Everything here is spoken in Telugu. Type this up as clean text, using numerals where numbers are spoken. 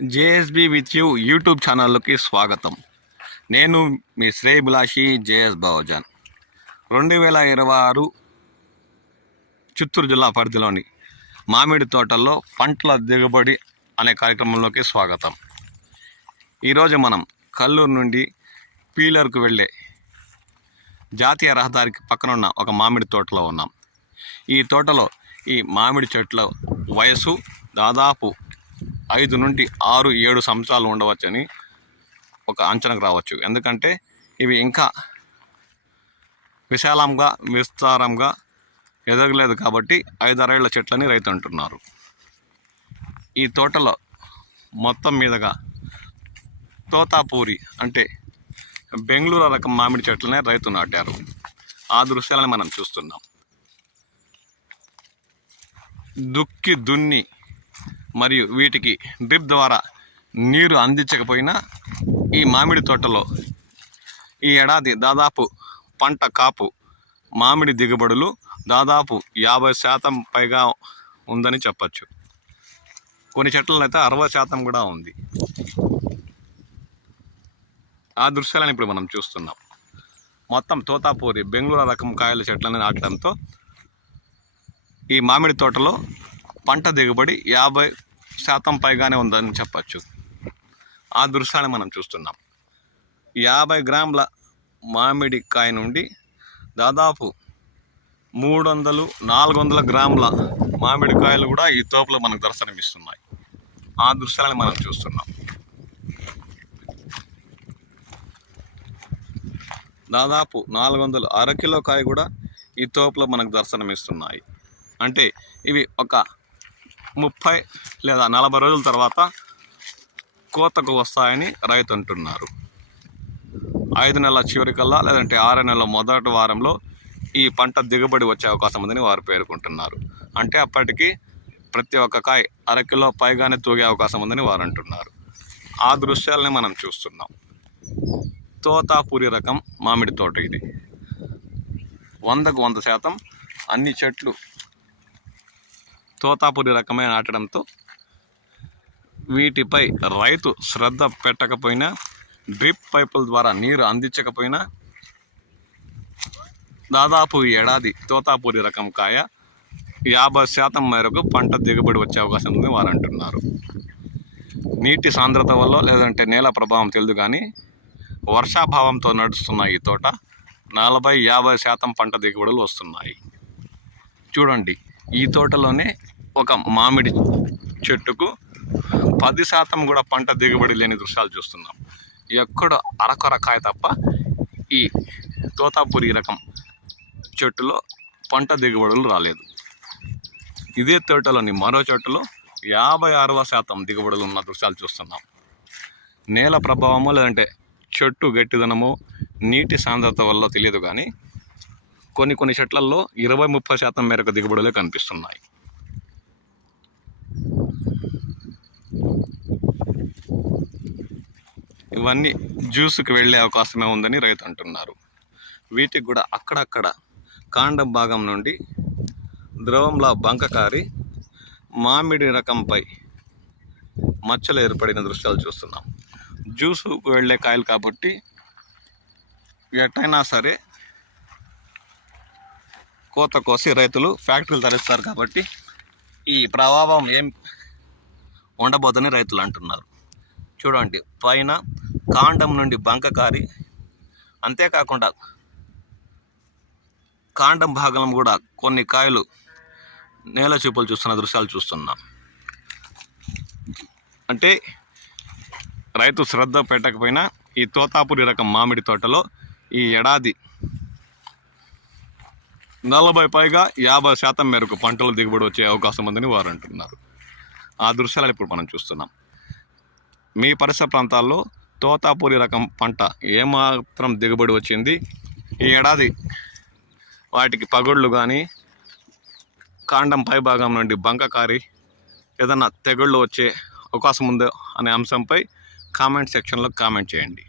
జేఎస్బి విత్ యూ యూట్యూబ్ ఛానల్లోకి స్వాగతం. నేను మీ శ్రేయభిలాషి జేఎస్ బావజాన్. 2026 చిత్తూరు జిల్లా పరిధిలోని మామిడి తోటల్లో పంటల దిగుబడి అనే కార్యక్రమంలోకి స్వాగతం. ఈరోజు మనం కల్లూరు నుండి పీలర్కు వెళ్ళే జాతీయ రహదారికి పక్కనున్న ఒక మామిడి తోటలో ఉన్నాం. ఈ తోటలో ఈ మామిడి చెట్ల వయసు దాదాపు 5 నుండి 6-7 సంవత్సరాలు ఉండవచ్చని ఒక అంచనాకు రావచ్చు. ఎందుకంటే ఇవి ఇంకా విస్తారంగా ఎదగలేదు కాబట్టి 5-6 ఏళ్ల చెట్లని రైతు అంటున్నారు. ఈ తోటలో మొత్తం మీదుగా తోతాపూరి అంటే బెంగళూరు రకం మామిడి చెట్లనే రైతు నాటారు. ఆ దృశ్యాలను మనం చూస్తున్నాం. దున్ని మరియు వీటికి డ్రిప్ ద్వారా నీరు అందించకపోయినా ఈ మామిడి తోటలో ఈ ఏడాది దాదాపు పంట కాపు మామిడి దిగుబడులు దాదాపు 50% పైగా ఉందని చెప్పచ్చు. కొన్ని చెట్లలో అయితే 60% కూడా ఉంది. ఆ దృశ్యాలను ఇప్పుడు మనం చూస్తున్నాం. మొత్తం తోతాపూరి బెంగళూరు రకం కాయల చెట్లను నాటడంతో ఈ మామిడి తోటలో పంట దిగుబడి 50% పైగానే ఉందని చెప్పచ్చు. ఆ దృశ్యాన్ని మనం చూస్తున్నాం. 50 గ్రాముల మామిడి కాయ నుండి దాదాపు 300-400 గ్రాముల మామిడికాయలు కూడా ఈ తోపులో మనకు దర్శనమిస్తున్నాయి. ఆ దృశ్యాలను మనం చూస్తున్నాం. దాదాపు 400 అరకిలో కాయ కూడా ఈ తోపులో మనకు దర్శనమిస్తున్నాయి. అంటే ఇవి ఒక 30 లేదా 40 రోజుల తర్వాత కోతకు వస్తాయని రైతు అంటున్నారు. 5 నెలల చివరికల్లా లేదంటే 6 నెలల మొదటి వారంలో ఈ పంట దిగుబడి వచ్చే అవకాశం ఉందని వారు పేర్కొంటున్నారు. అంటే అప్పటికి ప్రతి ఒక్క కాయ 1/2 కిలో పైగానే తూగే అవకాశం ఉందని వారు అంటున్నారు. ఆ దృశ్యాలని మనం చూస్తున్నాం. తోతాపూరి రకం మామిడి తోట ఇది. 100కు 100% అన్ని చెట్లు తోతాపూరి రకమే నాటడంతో వీటిపై రైతు శ్రద్ధ పెట్టకపోయినా, డ్రిప్ పైపుల ద్వారా నీరు అందించకపోయినా దాదాపు ఈ ఏడాది తోతాపూరి రకం కాయ 50% మేరకు పంట దిగుబడి వచ్చే అవకాశం ఉందని వారు అంటున్నారు. నీటి సాంద్రత వల్ల లేదంటే నేల ప్రభావం తెలియదు కానీ వర్షాభావంతో నడుస్తున్న ఈ తోట 40-50% పంట దిగుబడులు వస్తున్నాయి. చూడండి, ఈ తోటలోనే ఒక మామిడి చెట్టుకు 10% కూడా పంట దిగుబడి లేని దృశ్యాలు చూస్తున్నాం. ఎక్కడ అరకొర కాయ తప్ప ఈ తోతాపూరి రకం చెట్టులో పంట దిగుబడులు రాలేదు. ఇదే తోటలోని మరో చెట్టులో 50-60% దిగుబడులు ఉన్న దృశ్యాలు చూస్తున్నాం. నేల ప్రభావమో లేదంటే చెట్టు గట్టిదనమో నీటి సాంద్రత వల్ల తెలియదు కానీ కొన్ని చెట్లలో 20-30% మేరకు దిగుబడులే కనిపిస్తున్నాయి. ఇవన్నీ జ్యూస్కి వెళ్ళే అవకాశమే ఉందని రైతు అంటున్నారు. వీటికి కూడా అక్కడక్కడ కాండం భాగం నుండి ద్రవంలా బంకకారి మామిడి రకంపై మచ్చలు ఏర్పడిన దృశ్యాలు చూస్తున్నాం. జ్యూసుకు వెళ్ళే కాయలు కాబట్టి ఎట్టయినా సరే కోత కోసి రైతులు ఫ్యాక్టరీలు తరలిస్తారు కాబట్టి ఈ ప్రభావం ఏం ఉండబోదని రైతులు అంటున్నారు. చూడండి, పైన కాండం నుండి బంకకారి, అంతేకాకుండా కాండం భాగం కూడా కొన్ని కాయలు నేల చూపులు చూస్తున్న దృశ్యాలు చూస్తున్నాం. అంటే రైతు శ్రద్ధ పెట్టకపోయినా ఈ తోతాపూరి రకం మామిడి తోటలో ఈ ఏడాది 40 పైగా 50% మేరకు పంటలు దిగుబడి వచ్చే అవకాశం ఉందని వారు అంటున్నారు. ఆ దృశ్యాలను ఇప్పుడు మనం చూస్తున్నాం. మీ పరిసర ప్రాంతాల్లో తోతాపూరి రకం పంట ఏమాత్రం దిగుబడి వచ్చింది, ఈ ఏడాది వాటికి పగుళ్ళు కానీ కాండం పై భాగం నుండి బంకకారి ఏదన్నా తెగుళ్ళు వచ్చే అవకాశం ఉందో అనే అంశంపై కామెంట్ సెక్షన్లో కామెంట్ చేయండి.